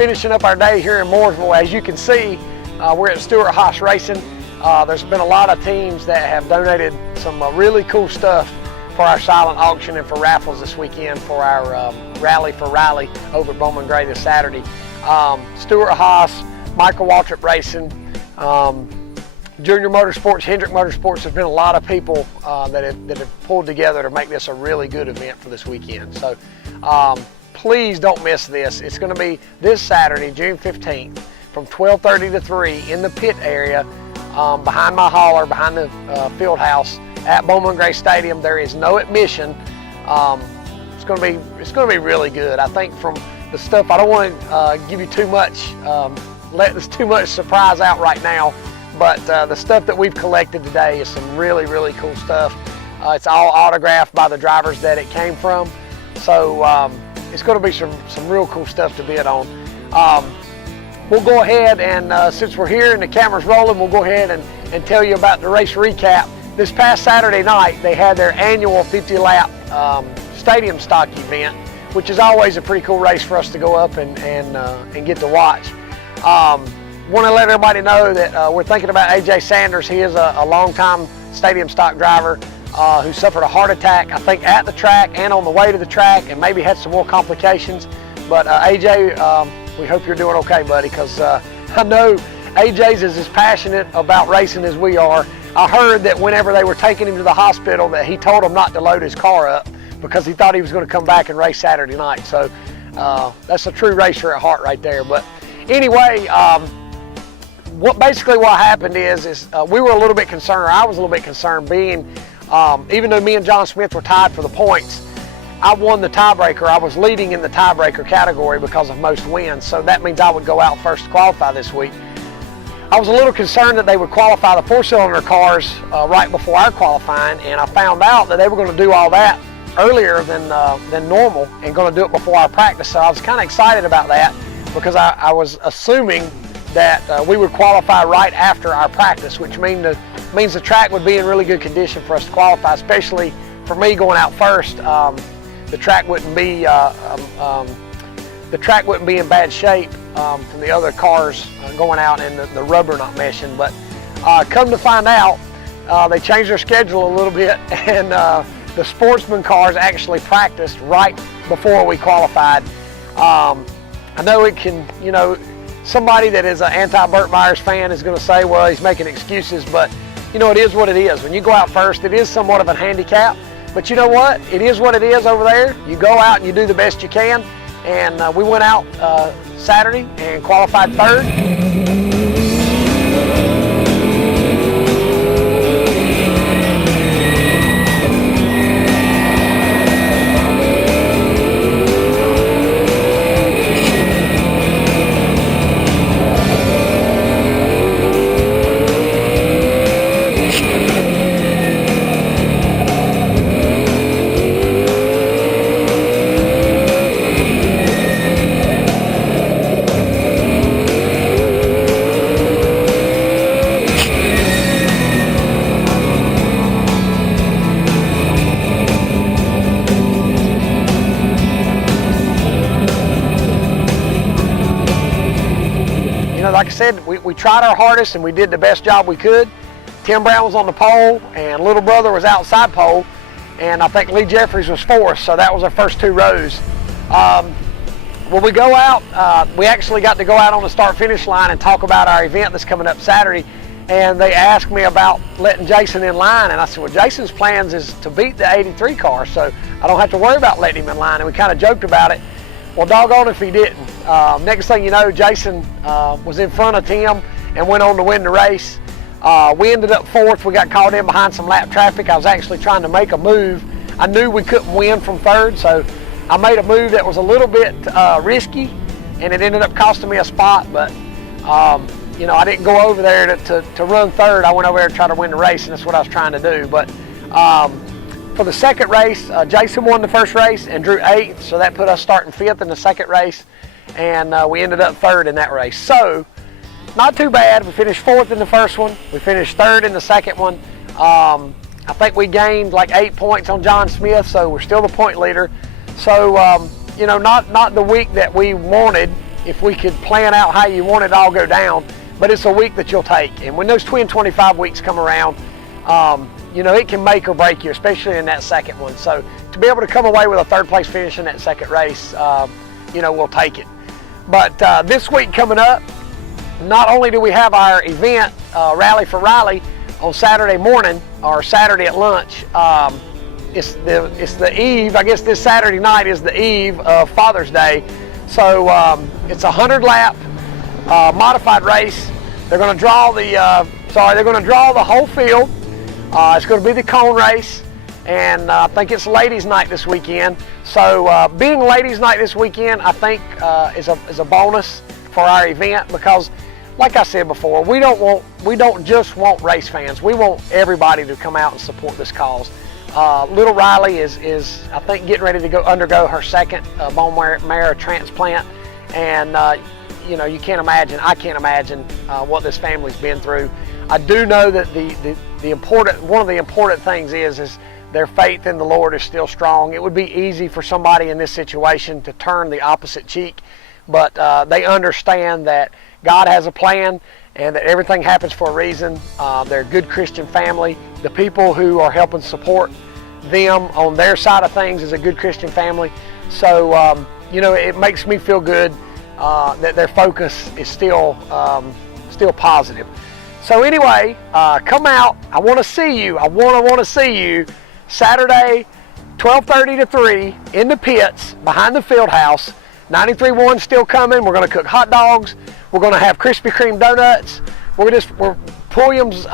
finishing up our day here in Mooresville. As you can see, we're at Stewart-Haas Racing. There's been a lot of teams that have donated some really cool stuff for our silent auction and for raffles this weekend for our rally for Rylee over at Bowman Gray this Saturday. Stewart-Haas, Michael Waltrip Racing, Junior Motorsports, Hendrick Motorsports. There's been a lot of people that have pulled together to make this a really good event for this weekend. So please don't miss this. It's going to be this Saturday, June 15th, from 12:30 to 3 in the pit area behind my hauler, behind the field house at Bowman Gray Stadium. There is no admission. It's going to be really good. I think from the stuff, I don't want to give you too much, let this too much surprise out right now. But the stuff that we've collected today is some really, really cool stuff. It's all autographed by the drivers that it came from. So it's going to be some real cool stuff to bid on. We'll go ahead and, since we're here and the camera's rolling, we'll go ahead and tell you about the race recap. This past Saturday night, they had their annual 50-lap stadium stock event, which is always a pretty cool race for us to go up and get to watch. Want to let everybody know that we're thinking about AJ Sanders. He is a longtime stadium stock driver who suffered a heart attack, I think, at the track and on the way to the track, and maybe had some more complications. But AJ, we hope you're doing okay, buddy, because I know AJ's is as passionate about racing as we are. I heard that whenever they were taking him to the hospital that he told them not to load his car up because he thought he was going to come back and race Saturday night. So that's a true racer at heart right there. But anyway, what happened is we were a little bit concerned, or I was a little bit concerned, being even though me and John Smith were tied for the points, I won the tiebreaker. I was leading in the tiebreaker category because of most wins, so that means I would go out first to qualify this week. I was a little concerned that they would qualify the four-cylinder cars right before our qualifying, and I found out that they were going to do all that earlier than normal and going to do it before our practice. So I was kind of excited about that because I was assuming that we would qualify right after our practice, which means the track would be in really good condition for us to qualify, especially for me going out first. The track wouldn't be in bad shape from the other cars going out and the rubber not meshing. But come to find out, they changed their schedule a little bit, and the sportsman cars actually practiced right before we qualified. I know it can, somebody that is an anti-Burt Myers fan is going to say, well, he's making excuses, but it is what it is. When you go out first, it is somewhat of a handicap, but you know what? It is what it is over there. You go out and you do the best you can, and we went out Saturday and qualified third. Like I said, we tried our hardest and we did the best job we could. Tim Brown was on the pole and little brother was outside pole, and I think Lee Jeffries was fourth, so that was our first two rows. When we go out, we actually got to go out on the start-finish line and talk about our event that's coming up Saturday, and they asked me about letting Jason in line, and I said, well, Jason's plans is to beat the 83 car, so I don't have to worry about letting him in line, and we kind of joked about it. Well, doggone if he didn't. Next thing you know, Jason was in front of Tim and went on to win the race. We ended up fourth. We got caught in behind some lap traffic. I was actually trying to make a move. I knew we couldn't win from third, so I made a move that was a little bit risky, and it ended up costing me a spot. But I didn't go over there to run third. I went over there to try to win the race, and that's what I was trying to do. But for the second race, Jason won the first race and drew 8th, so that put us starting 5th in the second race, and we ended up 3rd in that race. So, not too bad. We finished 4th in the first one. We finished 3rd in the second one. I think we gained like 8 points on John Smith, so we're still the point leader. So, not the week that we wanted, if we could plan out how you want it to all go down, but it's a week that you'll take. And when those Twin 25 weeks come around, you know, it can make or break you, especially in that second one. So to be able to come away with a third place finish in that second race, you know, we'll take it. But this week coming up, not only do we have our event, Rally for Rylee, on Saturday morning or Saturday at lunch. It's the eve, I guess this Saturday night is the eve of Father's Day. So it's a 100-lap modified race. They're going to draw the whole field. It's going to be the cone race, and I think it's ladies' night this weekend. So being ladies' night this weekend, I think is a bonus for our event, because, like I said before, we don't just want race fans. We want everybody to come out and support this cause. Little Rylee is I think getting ready to undergo her second bone marrow transplant, and you know, I can't imagine what this family's been through. I do know that one of the important things is their faith in the Lord is still strong. It would be easy for somebody in this situation to turn the opposite cheek, but they understand that God has a plan and that everything happens for a reason. They're a good Christian family. The people who are helping support them on their side of things is a good Christian family. So, you know, it makes me feel good that their focus is still positive. So anyway, come out. I want to see you. I want to see you Saturday, 12:30 to 3 in the pits behind the field house. 93.1 still coming. We're going to cook hot dogs. We're going to have Krispy Kreme donuts. We're Pulliam's.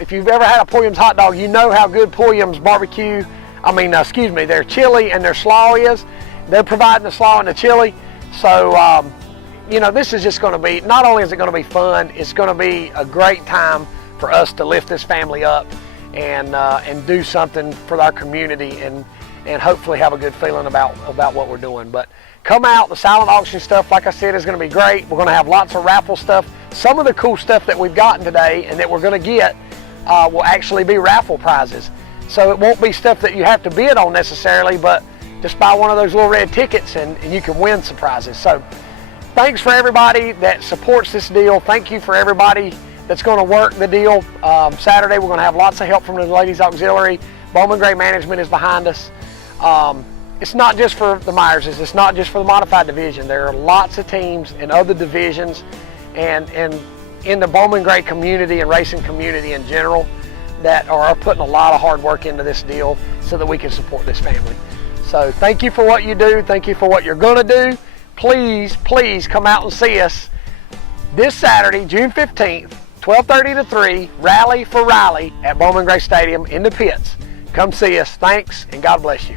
If you've ever had a Pulliam's hot dog, you know how good Pulliam's their chili and their slaw is. They're providing the slaw and the chili. So, you know, this is just going to be, not only is it going to be fun, it's going to be a great time for us to lift this family up and do something for our community and hopefully have a good feeling about what we're doing. But come out. The silent auction stuff, like I said, is going to be great. We're going to have lots of raffle stuff. Some of the cool stuff that we've gotten today and that we're going to get will actually be raffle prizes. So it won't be stuff that you have to bid on necessarily, but just buy one of those little red tickets and you can win some prizes. So thanks for everybody that supports this deal. Thank you for everybody that's going to work the deal. Saturday we're going to have lots of help from the Ladies Auxiliary. Bowman Gray Management is behind us. It's not just for the Myerses. It's not just for the modified division. There are lots of teams in other divisions and in the Bowman Gray community and racing community in general that are putting a lot of hard work into this deal so that we can support this family. So thank you for what you do. Thank you for what you're going to do. Please, please come out and see us this Saturday, June 15th, 12:30 to 3, Rally for Rylee at Bowman Gray Stadium in the pits. Come see us. Thanks, and God bless you.